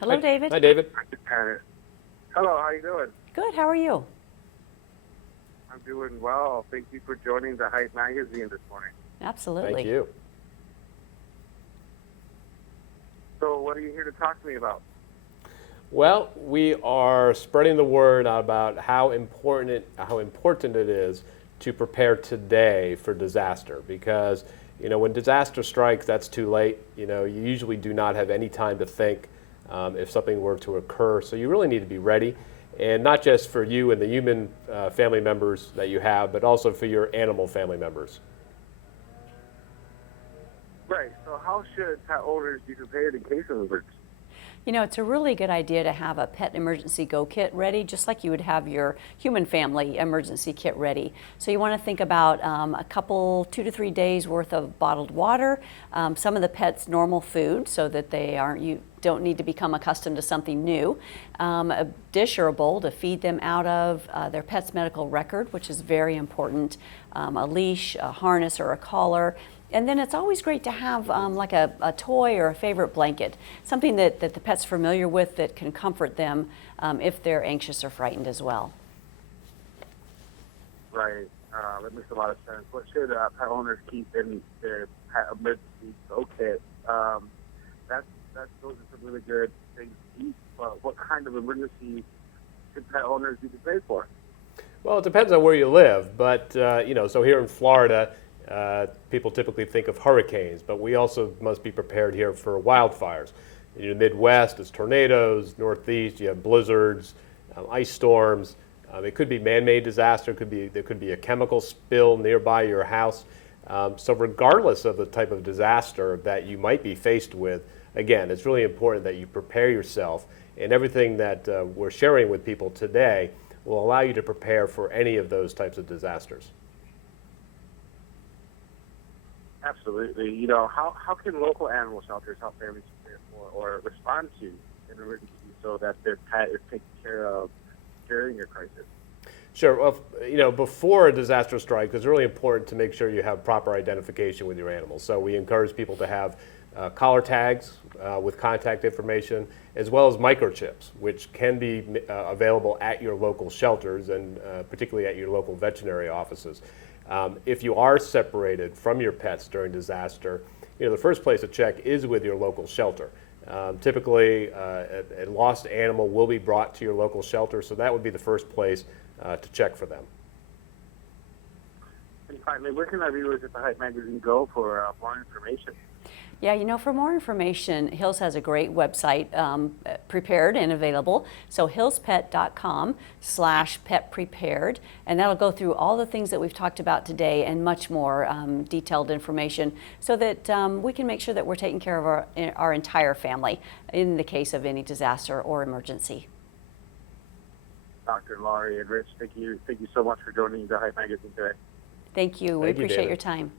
Hello, David. Hi, David. Hello, how you doing? Good. How are you? I'm doing well. Thank you for joining the Hype magazine this morning. Absolutely. Thank you. So what are you here to talk to me about? Well, we are spreading the word about how important it is to prepare today for disaster, because when disaster strikes, that's too late. You usually do not have any time to think if something were to occur. So you really need to be ready, and not just for you and the human family members that you have, but also for your animal family members. Right. So how should pet owners be prepared in case of an emergency? It's a really good idea to have a pet emergency go kit ready, just like you would have your human family emergency kit ready. So you want to think about a couple, 2 to 3 days worth of bottled water, some of the pet's normal food so that you don't need to become accustomed to something new, a dish or a bowl to feed them out of, their pet's medical record, which is very important, a leash, a harness, or a collar. And then it's always great to have like a toy or a favorite blanket, something that the pet's familiar with that can comfort them if they're anxious or frightened as well. Right. That makes a lot of sense. What should pet owners keep in their pet emergency go kit? Those are some really good things to eat. But what kind of emergency should pet owners be prepared for? Well, it depends on where you live, but so here in Florida, people typically think of hurricanes, but we also must be prepared here for wildfires. In the Midwest, it's tornadoes. Northeast, you have blizzards, ice storms. It could be man-made disaster. There could be a chemical spill nearby your house. So regardless of the type of disaster that you might be faced with, again, it's really important that you prepare yourself, and everything that we're sharing with people today will allow you to prepare for any of those types of disasters. Absolutely. How can local animal shelters help families prepare for or respond to an emergency so that their pet is taken care of during a crisis? Sure. Well, before a disaster strikes, it's really important to make sure you have proper identification with your animals. So we encourage people to have collar tags with contact information, as well as microchips, which can be available at your local shelters and particularly at your local veterinary offices. If you are separated from your pets during disaster, the first place to check is with your local shelter. Typically, a lost animal will be brought to your local shelter, so that would be the first place to check for them. And finally, where can our viewers at the Hype magazine go for more information? Yeah, for more information, Hills has a great website prepared and available. So hillspet.com/petprepared, and that'll go through all the things that we've talked about today and much more detailed information so that we can make sure that we're taking care of our entire family in the case of any disaster or emergency. Dr. Laurie and Rich, thank you so much for joining the Hype magazine today. Thank you. We Thank you, appreciate David. your time.